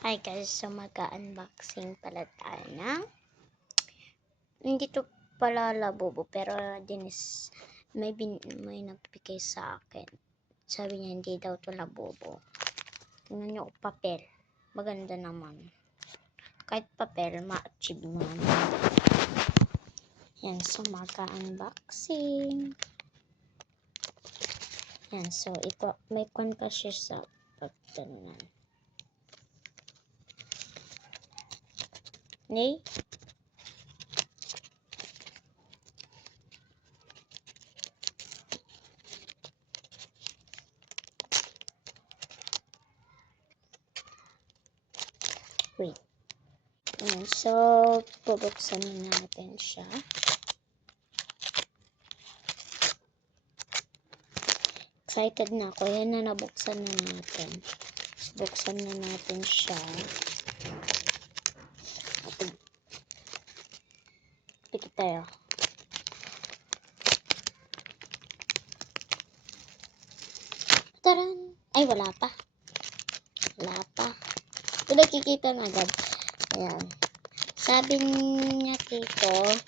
Hi guys, so magka-unboxing pala tayo ng hindi to pala labubo pero may nagbigay sa akin. Sabi niya hindi daw to labubo. Tingnan niyo, papel. Maganda naman. Kahit papel, ma-achieve naman. Yan, so magka-unboxing. Yan, so ito, may kon pa siya sa pagtanan. Nay? Wait. Ayan, so, bubuksan natin siya. Excited na ako. Yan na, nabuksan na natin. So, buksan na natin siya. Pikit tayo. Taran! Ay, wala pa. Wala pa. Ito nakikita na agad. Ayan. Sabi niya dito,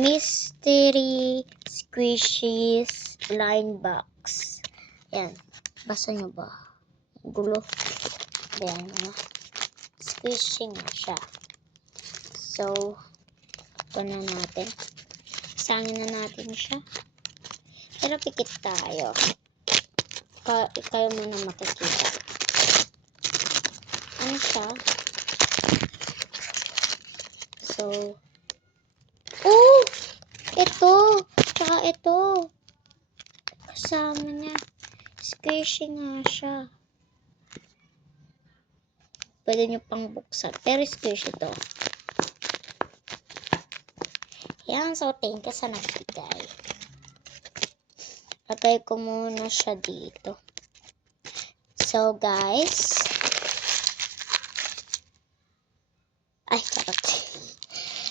Mystery Squishies Line Box. Ayan. Basa nyo ba? Gulo. Ayan. Squishy nga siya. So, ito na natin. Isangin na natin siya. Pero pikit tayo. Kayo muna makikita. Ano siya? So, oh! Ito! Tsaka ito. Kasama niya. Squishy nga siya. Pwede nyo pang buksan. Pero squishy ito. Yan. So, thank you sa nagbigay. Lagay ko muna siya dito. So, guys. Ay, karot.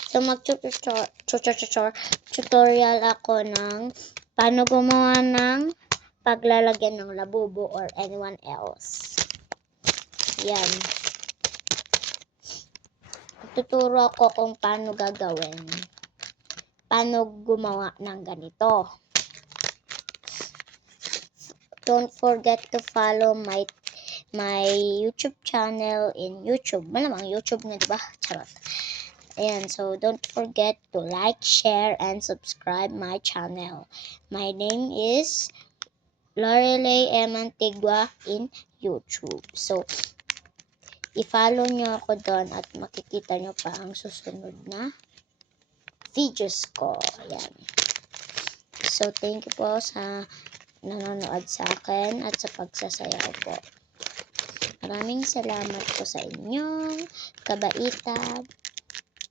So, mag-tutorial ako ng paano gumawa ng paglalagyan ng labubo or anyone else. Yan. Tuturo ako kung paano gagawin. Paano gumawa ng ganito. Don't forget to follow my YouTube channel in YouTube. Malamang YouTube na, diba? Charot. Ayan, so don't forget to like, share, and subscribe my channel. My name is Lorelei M. Antigua in YouTube. So, i-follow nyo ako doon at makikita nyo pa ang susunod na videos ko. Ayan. So, thank you po sa nanonood sa akin at sa pagsasayaw po. Maraming salamat po sa inyong kabaitan.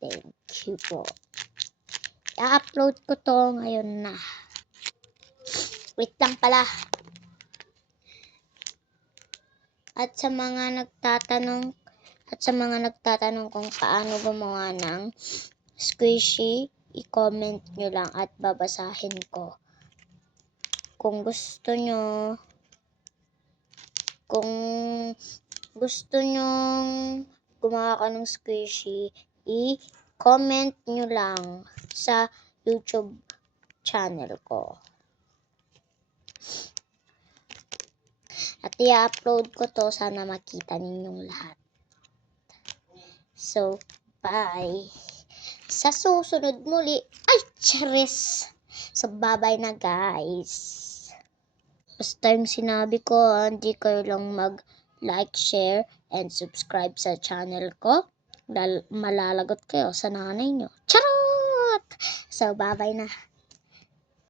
Thank you po. I-upload ko to ngayon na. Wait lang pala. At sa mga nagtatanong kung paano gumawa ng squishy, i-comment nyo lang at babasahin ko. Kung gusto nyo gumawa ka ng squishy, i-comment nyo lang sa YouTube channel ko. At i-upload ko to, sana makita ninyong lahat. So, bye. Sa susunod muli, ay, charis! So, bye-bye na, guys. Basta yung sinabi ko, hindi kayo lang mag-like, share, and subscribe sa channel ko. Malalagot kayo sa nanay nyo. Charot! So, bye-bye na.